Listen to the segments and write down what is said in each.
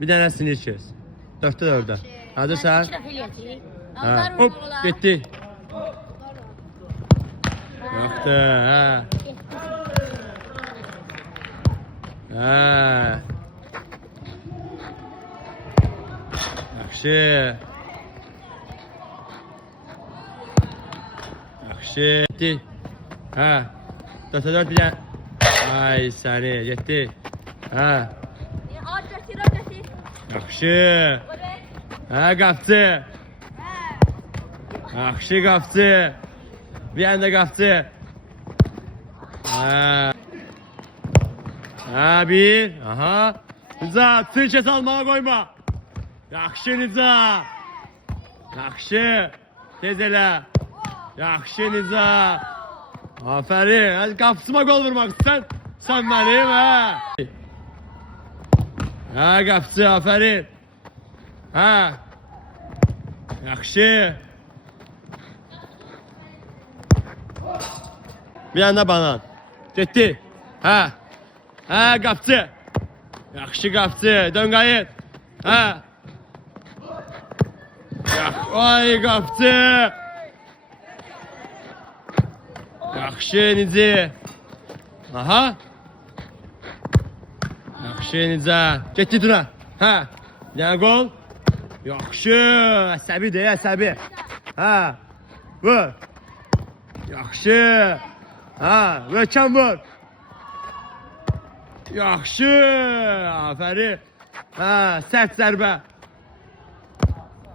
Bir dənəsini içiyoruz. 4'te 4'e. Hazırsan? Ha. Hop gitti. Yoktu ha. Ha. Yaxşı. Yaxşı. Gitti. Ha. 4'te 4 bir dənə. Ay səni getdi. Ha. Yaxşı. Ha qapçı. Yaxşı qapçı. Bir anda qapçı. Ha. Ha bir. Aha. Niza tırçet almağa koyma. Yaxşı Niza. Yaxşı. Tez elə. Yaxşı Niza. Aferin. Hadi qapçıma gol vurmaq istən. Sən mənim ha. Ha qapçı aferin. Ha. Yaxşı. Bir anda banan. Getdi. Ha. Ha qapçı. Yaxşı qapçı. Dön qayıt. Ha. Ay qapçı. Yaxşı Nizi. Aha. Yaxşı Nizi. Getdi Tuna. Ha. Yəni gol. Yaxşı. Əsəbi de, əsəbi. Ha. Vur. Yaxşı. Ha, möhkəm vur. Yaxşı. Afərin. Ha, sərt zərbə.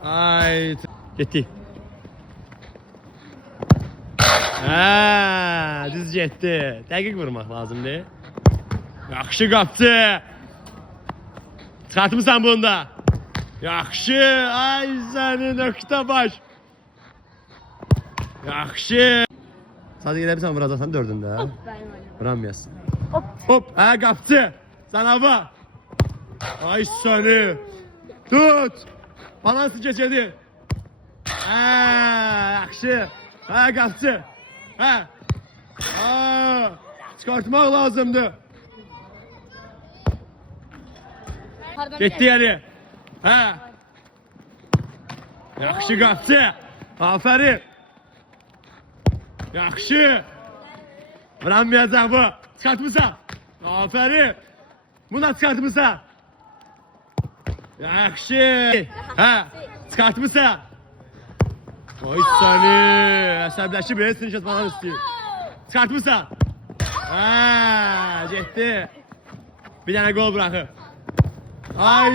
Ay. Getdi. Ha, düz getdi. Dəqiq vurmaq lazımdır. Yaxşı qapçı. Çıxartmısan bunu da. Yaxşı. Ay səni nöqtə baş. Yaxşı. Sadece elə bilsən vuracaqsan 4'ünde. Vuramıyorsun. Hop. Ha qapçı. Sən hava. Ay səni. Tut. Balansı keçedi. Ha, yaxşı. Ha qapçı. Ha. Ha. Çıxartmaq lazımdır. Getdi yəni. Ha. Yaxşı qapçı. Aferin. Yaxşı. Vuranmayacaq bu. Çıxartmısan. Aferin. Buna çıxartmısan. Yaxşı. Ha. Çıxartmısan. Ay səni. Əsəbləşib seni şatmadan istəyir. Çıxartmısan. Ha. Getdi. Bir dənə gol bırakır. Ay.